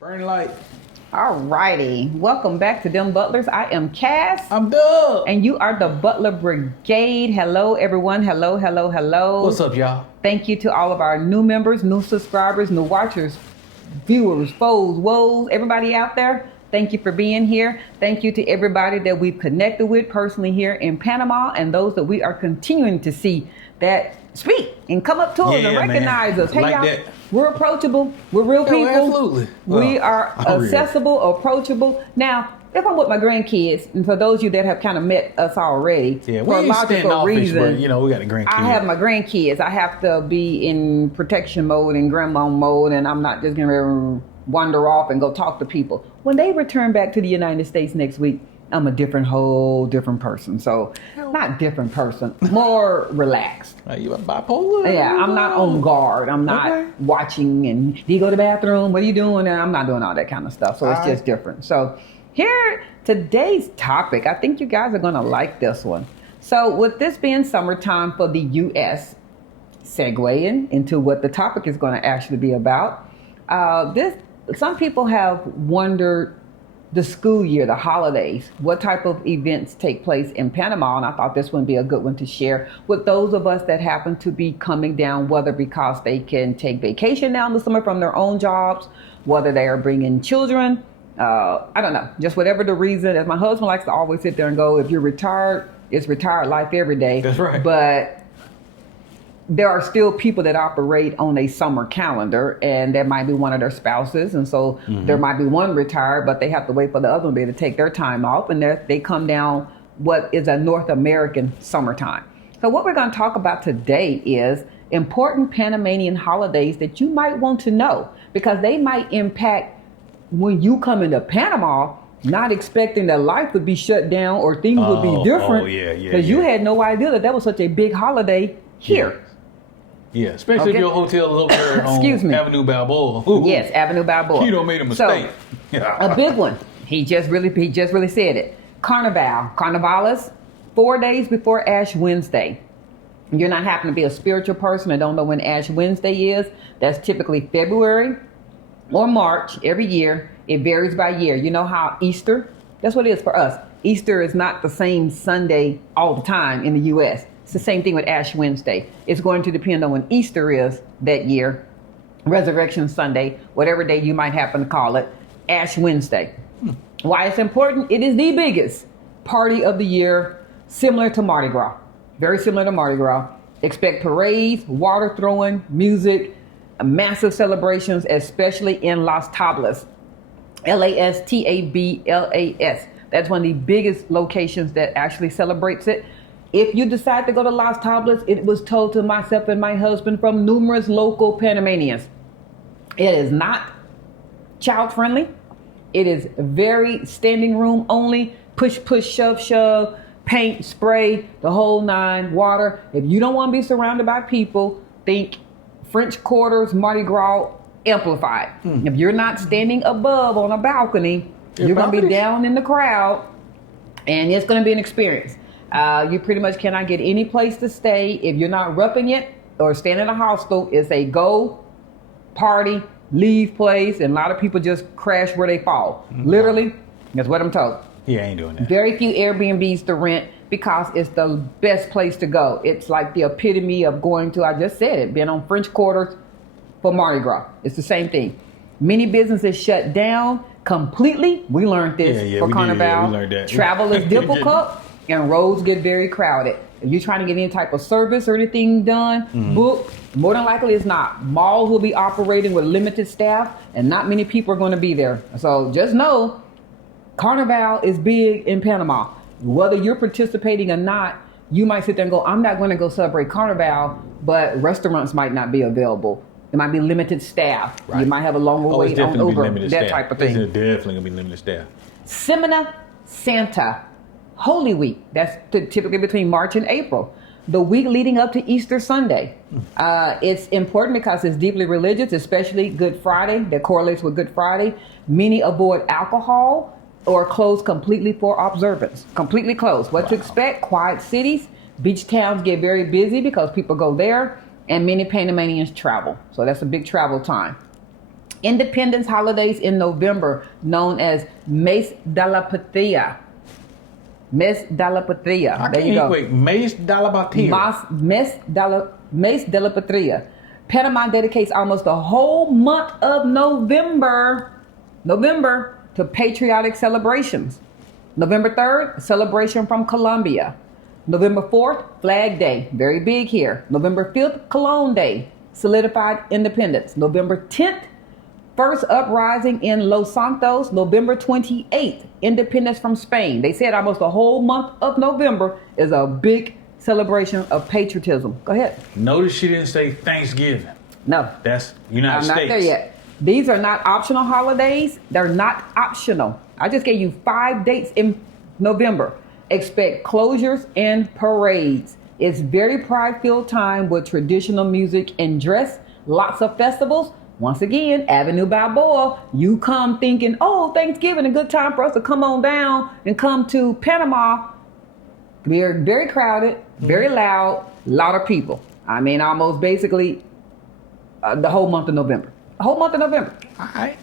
Burn light. Alrighty, welcome back to DemButlers. I am Cass. I'm Doug. And you are the Butler Brigade. Hello, everyone. Hello, hello, hello. What's up, y'all? Thank you to all of our new members, new subscribers, new watchers, viewers, foes, woes, everybody out there. Thank you for being here. Thank you to everybody that we've connected with personally here in Panama and those that we are continuing to see that speak and come up to us and recognize us. Hey, y'all, that. we're approachable. We're real people. Absolutely. We are accessible, approachable. Now, if I'm with my grandkids, and for those of you that have kind of met us already, for a logical reason, we got a grandkid. I have my grandkids. I have to be in protection mode and grandma mode, and I'm not just going to wander off and go talk to people. When they return back to the United States next week, I'm a whole different person. So, not different person, more relaxed. Are you a bipolar? Yeah, I'm not on guard. I'm not watching and do you go to the bathroom? What are you doing? And I'm not doing all that kind of stuff. So it's just different. So here, today's topic, I think you guys are going to like this one. So with this being summertime for the U.S., segueing into what the topic is going to actually be about, some people have wondered the school year, the holidays, what type of events take place in Panama. And I thought this would be a good one to share with those of us that happen to be coming down, whether because they can take vacation now in the summer from their own jobs, whether they are bringing children. I don't know, just whatever the reason. As my husband likes to always sit there and go, if you're retired, it's retired life every day. That's right. But there are still people that operate on a summer calendar, and that might be one of their spouses. And so there might be one retired, but they have to wait for the other one to take their time off. And they come down what is a North American summertime. So what we're going to talk about today is important Panamanian holidays that you might want to know, because they might impact when you come into Panama, not expecting that life would be shut down or things would be different. Because you had no idea that was such a big holiday here. Yeah, especially if your hotel is over there on Avenue Balboa. Ooh. Yes, Avenue Balboa. You don't make a mistake. So, a big one. He just really said it. Carnival. Carnival is 4 days before Ash Wednesday. You're not happen to be a spiritual person and don't know when Ash Wednesday is. That's typically February or March every year. It varies by year. You know how Easter, that's what it is for us. Easter is not the same Sunday all the time in the U.S. It's the same thing with Ash Wednesday. It's going to depend on when Easter is that year, Resurrection Sunday, whatever day you might happen to call it, Ash Wednesday. Why it's important? It is the biggest party of the year, similar to Mardi Gras. Very similar to Mardi gras. Expect parades, water throwing, music, massive celebrations, especially in Las Tablas. Lastablas. That's one of the biggest locations that actually celebrates it. If you decide to go to Las Tablas, it was told to myself and my husband from numerous local Panamanians. It is not child friendly. It is very standing room only, push, shove, paint, spray, the whole nine, water. If you don't want to be surrounded by people, think French Quarters, Mardi Gras, amplified. If you're not standing above on a balcony, you're going to be down in the crowd, and it's going to be an experience. You pretty much cannot get any place to stay. If you're not roughing it or staying in a hostel, it's a go, party, leave place, and a lot of people just crash where they fall. Literally, that's what I'm told. Yeah, I ain't doing that. Very few Airbnbs to rent because it's the best place to go. It's like the epitome of going to, I just said it, being on French Quarters for Mardi Gras. It's the same thing. Many businesses shut down completely. We learned this for Carnival. Yeah, we learned that. Travel is difficult. And roads get very crowded. If you're trying to get any type of service or anything done, book, more than likely it's not. Malls will be operating with limited staff, and not many people are going to be there. So just know, Carnival is big in Panama. Whether you're participating or not, you might sit there and go, I'm not going to go celebrate Carnival, but restaurants might not be available. There might be limited staff. Right. You might have a longer wait on Uber, that type of thing. There's definitely going to be limited staff. Semana Santa. Holy Week, that's typically between March and April. The week leading up to Easter Sunday. It's important because it's deeply religious, especially Good Friday, that correlates with Good Friday. Many avoid alcohol or close completely for observance. Completely closed. What to expect? Quiet cities. Beach towns get very busy because people go there, and many Panamanians travel. So that's a big travel time. Independence holidays in November, known as Mes de la Patria. Mes de la Patria. There you go. Wait, Mes de la Patria. Mes de la Patria. Panama dedicates almost the whole month of November to patriotic celebrations. November 3rd, celebration from Colombia. November 4th, Flag Day, very big here. November 5th, Cologne Day, solidified independence. November 10th, first uprising in Los Santos. November 28th, independence from Spain. They said almost the whole month of November is a big celebration of patriotism. Go ahead. Notice she didn't say Thanksgiving. No. That's United States. I'm not there yet. These are not optional holidays. They're not optional. I just gave you 5 dates in November. Expect closures and parades. It's very pride-filled time with traditional music and dress. Lots of festivals. Once again, Avenue Balboa. You come thinking, oh, Thanksgiving, a good time for us to come on down and come to Panama. We're very crowded, very loud, a lot of people. I mean, almost basically the whole month of November. The whole month of November. All right.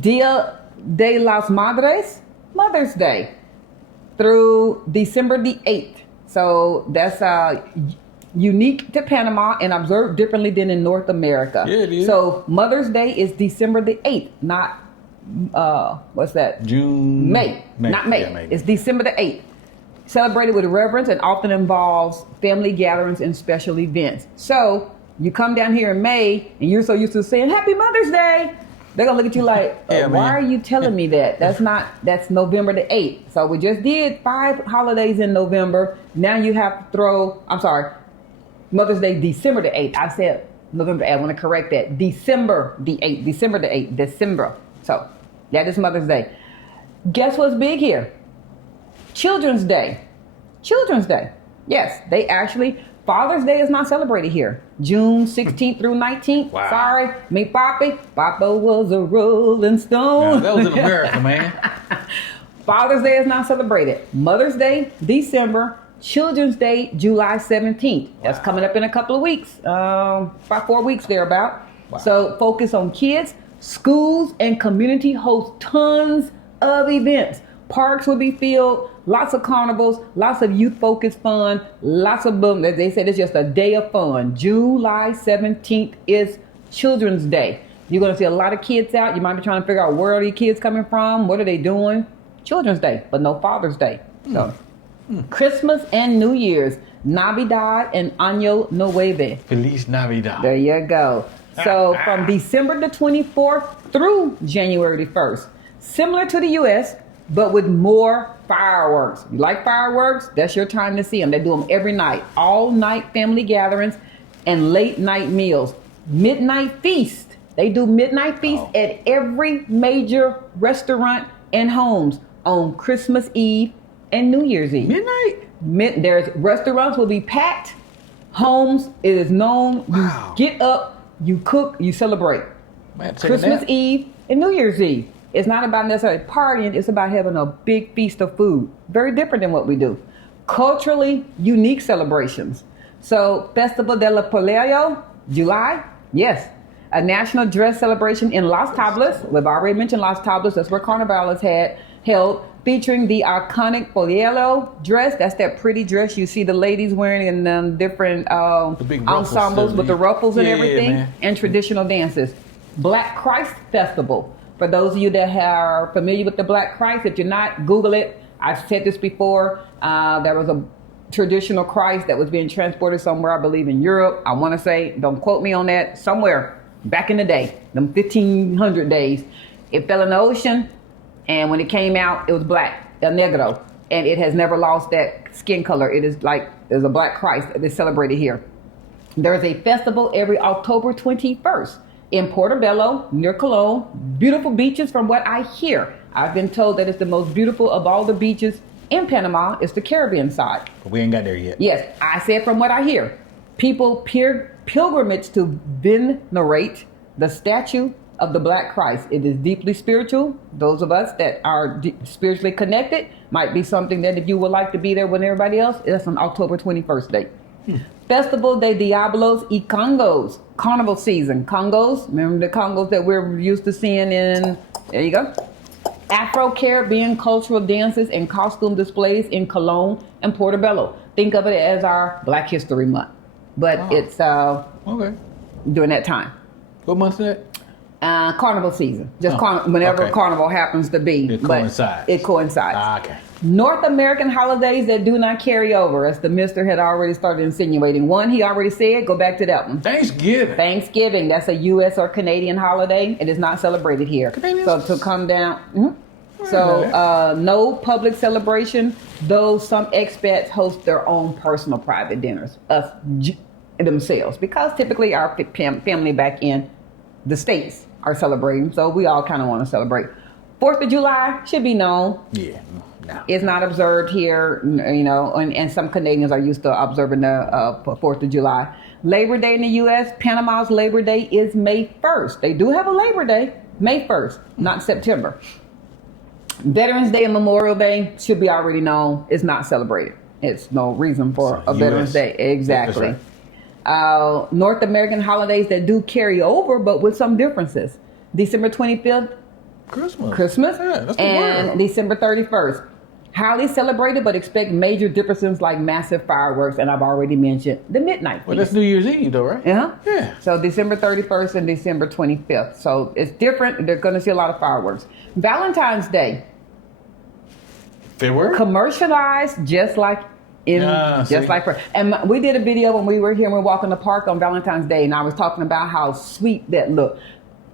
Dia de las Madres, Mother's Day, through December the 8th. So that's unique to Panama and observed differently than in North America. Yeah, it is. So Mother's Day is December the 8th, not, what's that? June. May. Not May. Yeah, It's December the 8th. Celebrated with reverence and often involves family gatherings and special events. So you come down here in May and you're so used to saying Happy Mother's Day. They're going to look at you like, why are you telling me that? That's November the 8th. So we just did 5 holidays in November. Now you have to throw, Mother's Day, December the 8th. I said November 8th. I want to correct that. December the 8th. December the 8th. December. So that is Mother's Day. Guess what's big here? Children's Day. Children's Day. Yes, they actually, Father's Day is not celebrated here. June 16th through 19th. Wow. Sorry, me Papa was a rolling stone. Now, that was in America, man. Father's Day is not celebrated. Mother's Day, December. Children's Day, July 17th. That's coming up in a couple of weeks. About 4 weeks thereabout. Wow. So focus on kids. Schools and community host tons of events. Parks will be filled, lots of carnivals, lots of youth-focused fun, lots of boom. They said it's just a day of fun. July 17th is Children's Day. You're going to see a lot of kids out. You might be trying to figure out where are these kids coming from? What are they doing? Children's Day, but no Father's Day. So, Christmas and New Year's, Navidad and Año Nuevo. Feliz Navidad. There you go. So from December the 24th through January the 1st, similar to the U.S., but with more fireworks. You like fireworks? That's your time to see them. They do them every night. All night family gatherings and late night meals. Midnight feast. They do midnight feast at every major restaurant and homes on Christmas Eve and New Year's Eve. Midnight? There's restaurants will be packed. Homes, it is known. Wow. You get up, you cook, you celebrate. Man, Christmas Eve and New Year's Eve. It's not about necessarily partying. It's about having a big feast of food. Very different than what we do. Culturally unique celebrations. So Festival de la Pollo, July. Yes. A national dress celebration in Las Tablas. We've already mentioned Las Tablas. That's where Carnival is held. Featuring the iconic pollo dress. That's that pretty dress you see the ladies wearing in different ensembles with the ruffles and everything. Man. And traditional dances. Black Christ Festival. For those of you that are familiar with the Black Christ, if you're not, Google it. I've said this before. There was a traditional Christ that was being transported somewhere, I believe in Europe. I want to say, don't quote me on that, somewhere back in the day, them 1500 days. It fell in the ocean, and when it came out, it was black, el negro. And it has never lost that skin color. It is like, there's a Black Christ that is celebrated here. There's a festival every October 21st. In Portobello, near Cologne. Beautiful beaches from what I hear. I've been told that it's the most beautiful of all the beaches in Panama. It's the Caribbean side. But we ain't got there yet. Yes, I said from what I hear. People pilgrimage to venerate the statue of the Black Christ. It is deeply spiritual. Those of us that are spiritually connected might be something that if you would like to be there with everybody else, that's on October 21st date. Festival de Diablos y Congos. Carnival season. Congos. Remember the Congos that we're used to seeing in, there you go. Afro-Caribbean cultural dances and costume displays in Cologne and Portobello. Think of it as our Black History Month. But it's okay. during that time. What month is that? Carnival season. Just whenever Carnival happens to be. It coincides. It coincides. Okay. North American holidays that do not carry over, as the mister had already started insinuating. One, he already said, go back to that one. Thanksgiving. Thanksgiving, that's a U.S. or Canadian holiday. It is not celebrated here. Canadians? So to come down, no public celebration, though some expats host their own personal private dinners, themselves, because typically our family back in the States are celebrating, so we all kind of want to celebrate. 4th of July should be known. Yeah. No. It's not observed here, and some Canadians are used to observing the 4th of July. Labor Day in the U.S., Panama's Labor Day is May 1st. They do have a Labor Day, May 1st, not September. Veterans Day and Memorial Day should be already known. It's not celebrated. It's no reason for a Veterans Day. Exactly. Right. North American holidays that do carry over, but with some differences. December 25th, Christmas, yeah, that's the and word. December 31st. Highly celebrated, but expect major differences like massive fireworks, and I've already mentioned the midnight feast. Well, that's New Year's Eve, though, right? Uh-huh. Yeah. So December 31st and December 25th. So it's different. They're going to see a lot of fireworks. Valentine's Day. February? Commercialized just like and we did a video when we were here and we were walking the park on Valentine's Day, and I was talking about how sweet that looked.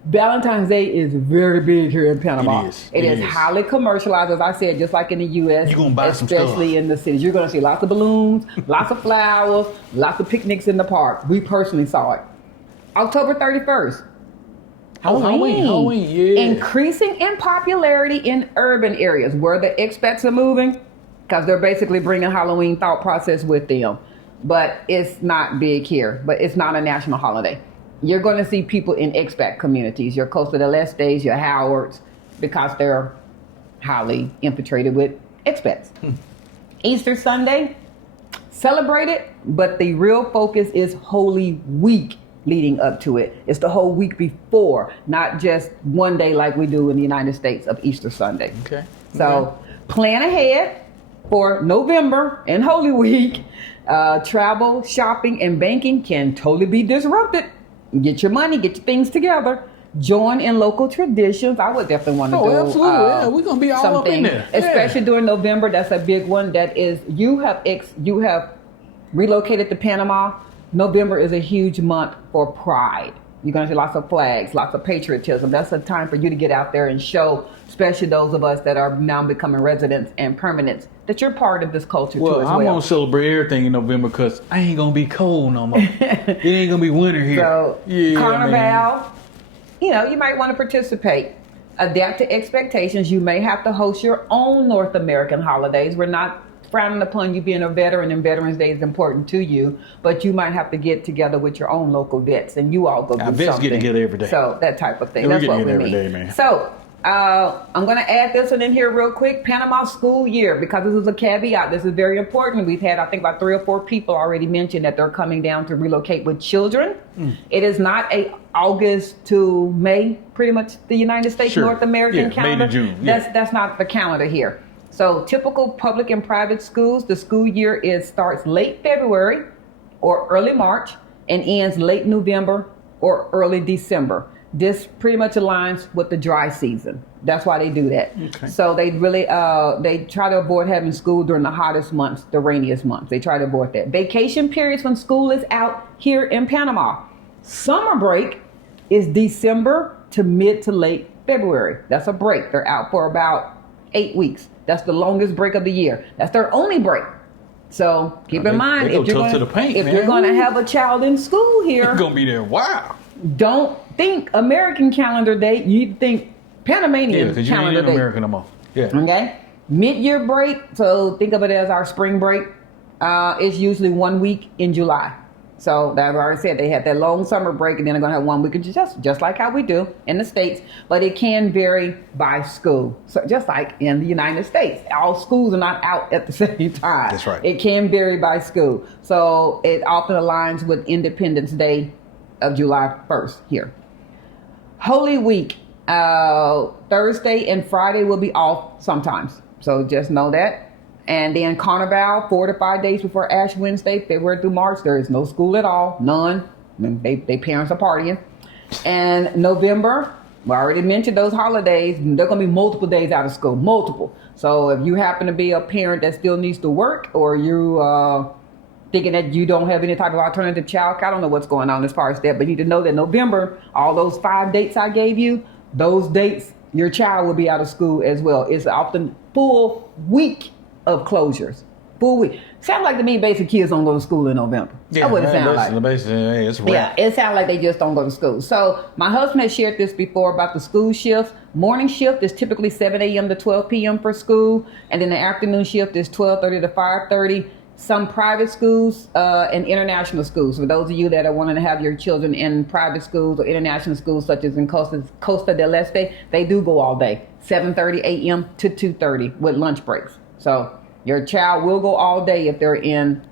Valentine's Day is very big here in Panama. It is highly commercialized, as I said, just like in the U.S. You're gonna buy some stuff. Especially in the cities. You're going to see lots of balloons, lots of flowers, lots of picnics in the park. We personally saw it. October 31st. Halloween, yeah. Increasing in popularity in urban areas where the expats are moving, because they're basically bringing Halloween thought process with them. But it's not big here. But it's not a national holiday. You're going to see people in expat communities, your Costa del Estes, your Howards, because they're highly infiltrated with expats. Easter Sunday, celebrated, but the real focus is Holy Week leading up to it. It's the whole week before, not just one day like we do in the United States of Easter Sunday. Okay. So plan ahead for November and Holy Week. Travel, shopping, and banking can totally be disrupted. Get your money, get your things together. Join in local traditions. I would definitely want to do. Oh, absolutely. Yeah, we're gonna be all up in there. Especially during November. That's a big one. That is, you have relocated to Panama. November is a huge month for pride. You're gonna see lots of flags, lots of patriotism. That's a time for you to get out there and show, especially those of us that are now becoming residents and permanents, that you're part of this culture too as well. I'm gonna celebrate everything in November because I ain't gonna be cold no more. It ain't gonna be winter here. So Carnival, you might want to participate. Adapt to expectations. You may have to host your own North American holidays. We're not frowning upon you being a veteran, and Veterans Day is important to you, but you might have to get together with your own local vets, and you all go do something. Vets get together every day. So that type of thing. Yeah, that's what we mean. every day, man. So I'm going to add this one in here real quick. Panama school year, because this is a caveat. This is very important. We've had, I think, about 3 or 4 people already mentioned that they're coming down to relocate with children. It is not a August to May, pretty much the United States North American calendar. May to June. Yeah. That's not the calendar here. So typical public and private schools, the school year starts late February or early March and ends late November or early December. This pretty much aligns with the dry season. That's why they do that. Okay. So they really, they try to avoid having school during the hottest months, the rainiest months. They try to avoid that. Vacation periods when school is out here in Panama. Summer break is December to mid to late February. That's a break. They're out for about 8 weeks. That's the longest break of the year. That's their only break. So keep in mind, if you're going to have a child in school here, you're going to be there. Wow. Don't think American calendar date. You think Panamanian calendar date. American no more. Yeah. Okay. Mid-year break. So think of it as our spring break. It's usually 1 week in July. So that I've already said they had that long summer break, and then they're going to have 1 week just like how we do in the States. But it can vary by school. So just like in the United States, all schools are not out at the same time. That's right. It can vary by school. So it often aligns with Independence Day of July 1st here. Holy Week, Thursday and Friday will be off sometimes. So just know that. And then Carnival, 4 to 5 days before Ash Wednesday, February through March, there is no school at all, none. They parents are partying. And November, we already mentioned those holidays. They're going to be multiple days out of school, multiple. So if you happen to be a parent that still needs to work, or you thinking that you don't have any type of alternative child care, I don't know what's going on as far as that, but you need to know that November, all those 5 dates I gave you, those dates, your child will be out of school as well. It's often full week of closures. Full week. Sounds like to me basic kids don't go to school in November. Yeah, that's what it sounds like. Basically, it's Yeah, it sounds like they just don't go to school. So my husband has shared this before about the school shifts. Morning shift is typically 7 a.m. to 12 p.m. for school. And then the afternoon shift is 12:30 to 5:30. Some private schools and international schools. For those of you that are wanting to have your children in private schools or international schools, such as in Costa del Este, they do go all day, 7:30 a.m. to 2:30 with lunch breaks. So your child will go all day if they're in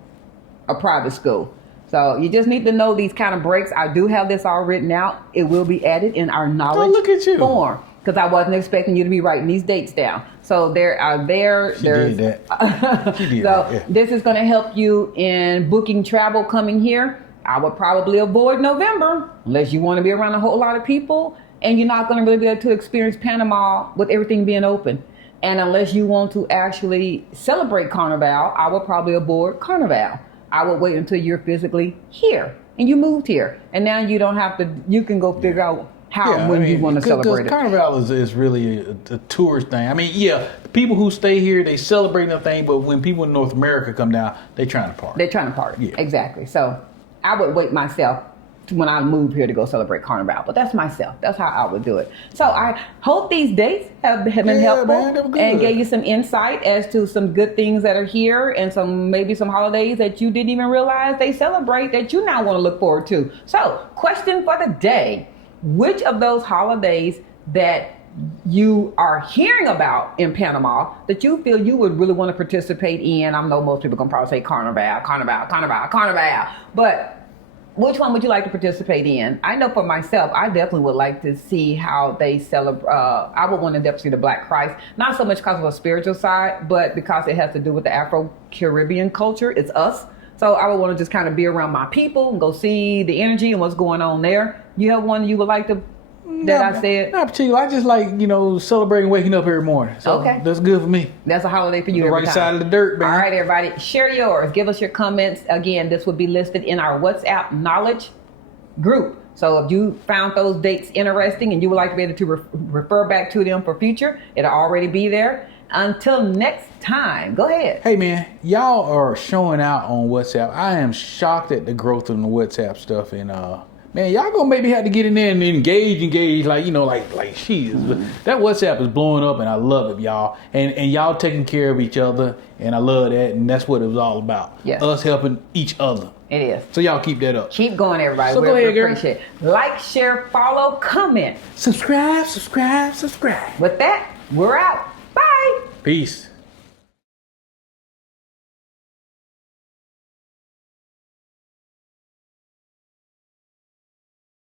a private school. So you just need to know these kind of breaks. I do have this all written out. It will be added in our knowledge look at you. form, because I wasn't expecting you to be writing these dates down. So there are there. She did that. She did So that, yeah. this is going to help you in booking travel coming here. I would probably avoid November unless you want to be around a whole lot of people, and you're not going to really be able to experience Panama with everything being open. And unless you want to actually celebrate Carnival, I would probably avoid Carnival. I would wait until you're physically here and you moved here. And now you don't have to, you can go figure out how and when you want to celebrate it. Carnival is really a tourist thing. I mean, yeah, the people who stay here, they celebrate nothing, but when people in North America come down, they trying to party. They're trying to party. Yeah. Exactly. So I would wait myself when I moved here to go celebrate Carnival. But that's myself. That's how I would do it. So I hope these dates have been helpful, man, they were good. And gave you some insight as to some good things that are here and maybe some holidays that you didn't even realize they celebrate that you now want to look forward to. So question for the day: which of those holidays that you are hearing about in Panama that you feel you would really want to participate in? I know most people can probably say Carnival, but which one would you like to participate in? I know for myself, I definitely would like to see how they celebrate. I would want to definitely see the Black Christ, not so much because of a spiritual side, but because it has to do with the Afro-Caribbean culture. It's us. So I would want to just kind of be around my people and go see the energy and what's going on there. You have one you would like to, I said? Not particularly. I just like, celebrating waking up every morning. So Okay. That's good for me. That's a holiday for you The every right time. side of the dirt, man. All right, everybody. Share yours. Give us your comments. Again, this will be listed in our WhatsApp knowledge group. So if you found those dates interesting and you would like to be able to refer back to them for future, it'll already be there. Until next time, go ahead. Hey, man, y'all are showing out on WhatsApp. I am shocked at the growth of the WhatsApp stuff. And, man, y'all gonna maybe have to get in there and engage like she is. But that WhatsApp is blowing up, and I love it, y'all. And y'all taking care of each other, and I love that, and that's what it was all about. Yes. Us helping each other. It is. So y'all keep that up. Keep going, everybody. So We go ahead, girl. appreciate it. Like, share, follow, comment. Subscribe. With that, we're out. Bye. Peace.